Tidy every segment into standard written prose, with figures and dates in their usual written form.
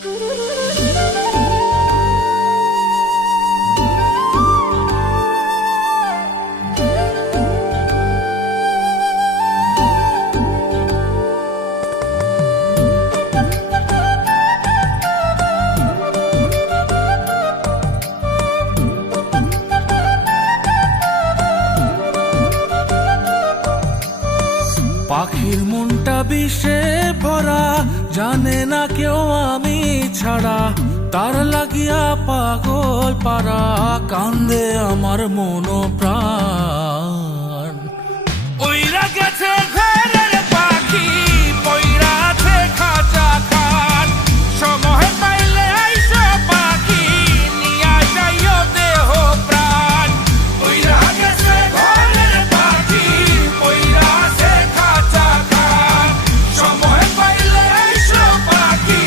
পাখির মনটা বিষে ভরা, জানে না কেউ আমি ছাড়া, তার লাগিয়া পাগল পারা, কান্দে আমার মন প্রাণ। ওইরা গেছে ঘরের পাখি, পইরা আছে খাঁচা খান, সময় পাইলে আইসো পাখি, নিয়া যাইও দেহ প্রাণ। ওইরা গেছে ঘরের পাখি, পইরা আছে খাঁচা খান, সময় পাইলে আইসো পাখি,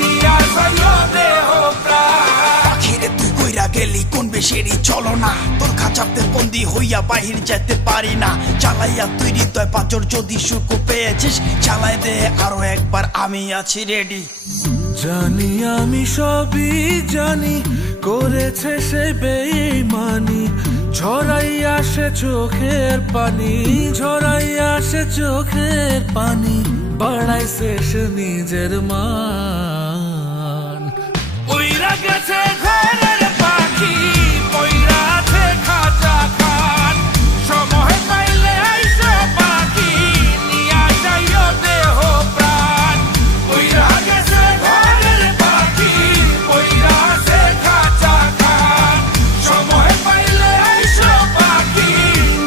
নিয়া যাইও দেহ প্রাণ। পাখিরে তুই কইরা গেলি কোন বেশেরই চলো না, তোর খাঁচাতে বন্দি হইয়া বাহির যেতে পারি না। চালাইয়া তুই হৃদয় পাচর, যদি সুখ পেয়েছিস চালাই দে আরো একবার, আমি আছি রেডি। জানি আমি সবই জানি, করেছে সে বেঈমানি, ঝরাইয়া সে চোখের পানি, ঝরাইয়া সে চোখের পানি, বাড়াইছে সে নিজের মান। ওইরা গেছে ঘরের পাখি, পইরা আছে খাঁচা খান, সময় পাইলে আইসো পাখি, নিয়া যাইও দেহ প্রাণ। ওইরা গেছে ঘরের পাখি, পইরা আছে খাঁচা খান, সময় পাইলে আইসো পাখি,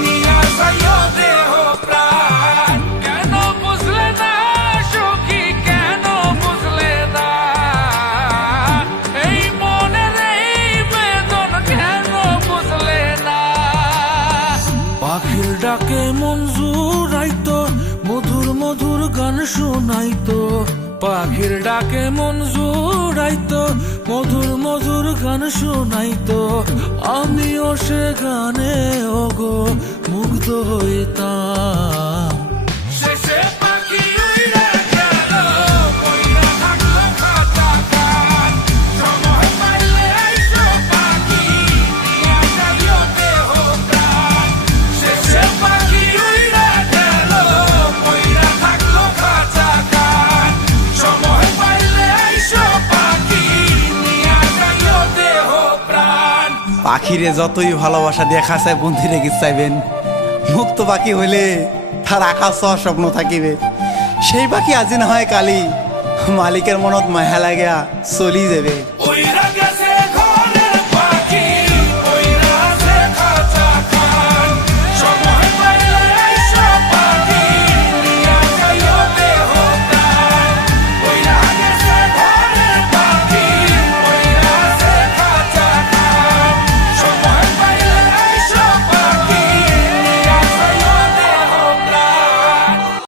নিয়া যাইও দেহ প্রাণ। কেন বুঝলে না সখী, কেন বুঝলে না, এই মনের এই বেদন কেন বুঝলে না। পাখির ডাকে মন জুড়াইতো, মধুর মধুর গান শোনাইতো, পাখির ডাকে মন জুড়াইতো, মধুর মধুর গান শোনাইতো, আমিও সে গানে ওগো মুগ্ধ হইতাম। শেষে পাখি উইড়া গেল, পইড়া থাকলো খাঁচা খান, সময় পাইলে আইসো পাখি, নিয়া যাইও দেহ প্রাণ। শেষে পাখি উইড়া গেল, পইড়া থাকলো খাঁচা খান, সময় পাইলে আইসো পাখি, নিয়া যাইও দেহ প্রাণ। পাখিরে যতই ভালোবাসা দিয়ে খাঁচায় বন্দি রেখে চাইবেন, মুক্ত পাখি হইলে তার আকাশ স্বপ্ন থাকিবে। সেই পাখি আজি না হয় কালি, মালিকের মনত মায়া লাগিয়া চলি যাবে। ওইরা